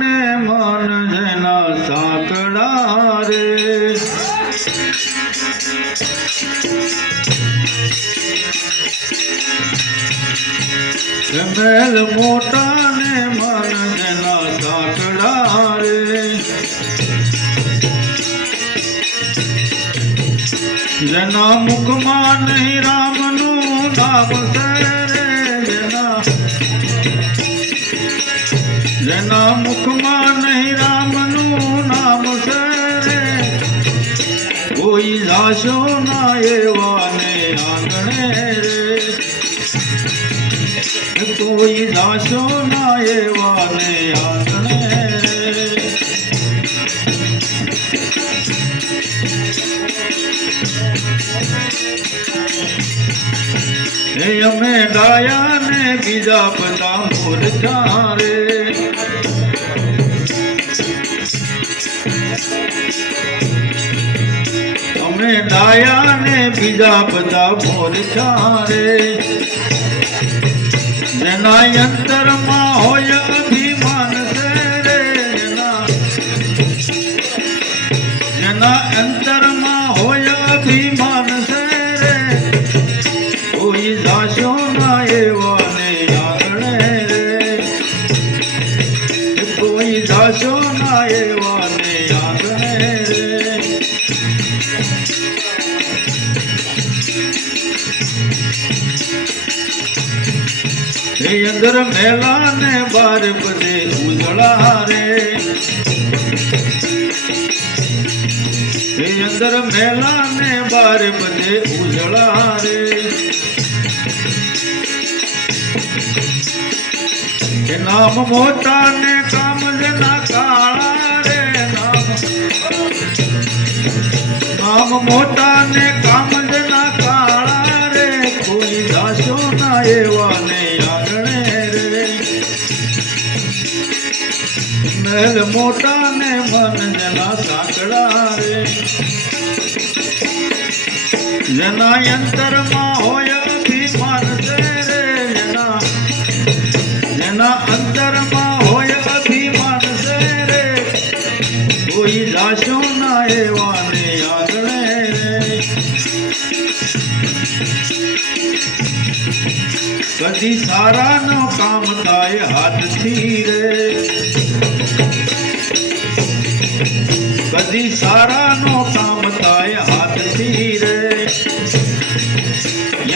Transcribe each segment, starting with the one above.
ને મન જેના સાંકડા રે. મેલ મોટા ને મન જેના સાંકડા રે. જેના મુખમાં નહીં રામનું નામ જેના મુખમાં નહીં રામનું નામ છે. કોઈ લાશો ના એવાને આંગણે રે. કોઈ લાશો ના એવાને આંગણે અમે ગાયા ને બીજા બધા મોરચા રે. અમે ગાયા ને બીજા બધા મોરચા રે જેના અંતરમાં હોય અભિમાન રે જેના અંતરમાં હોય અભિમાન કોઈ જાશો ના એવા ને કોઈ જાશો ના એવા અંદર મેલા ને બાર બધે ઉજળા રે. અંદર મેલા ને બાર બધે ઉજળા રે. નામ મોટા ને કામ જના કાળા નામ મોટા ને કામ જના કાળા રે, કોઈ દાસો ના એવા ને આંગણે રે. મહેલ મોટા ને મન જના સાંકડા રે. જના અંતરમાં હોય અભિમાન રે કદી સારા નો કામ થાય હાથથી રે કદી સારા નો કામ થાય હાથથી રે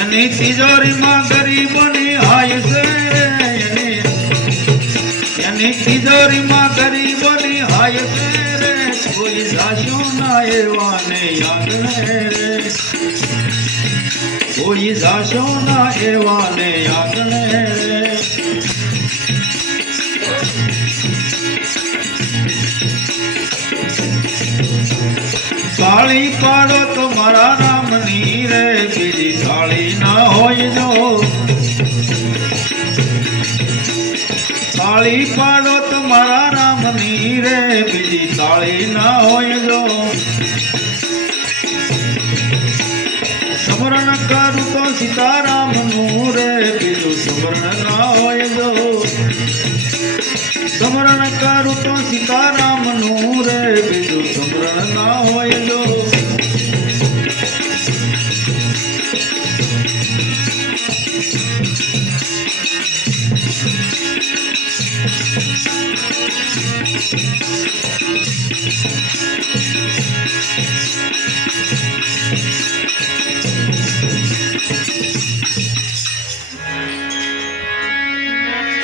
એની તિજોરીમાં ગરીબોની હાય છે. રે એની તિજોરીમાં ગરીબોની હાય છે. કોઈ જાશો ના એવાને આંગણે રે. કોઈ જાશો ના એવા ને આંગણે રે. તાળી પાડો તો મારા રામની રે. બીજી કાળી ના હોય જો તાળી પાડો તમારા મારા રામની રે, બીજી તાળી ના હોય જો. સ્મરણ કરું તો સીતારામનું રે, બીજું સ્મરણ ના હોય જો. સ્મરણ કરું તો સીતારામનું રે, બીજું સ્મરણ ના હોય જો. Thank you.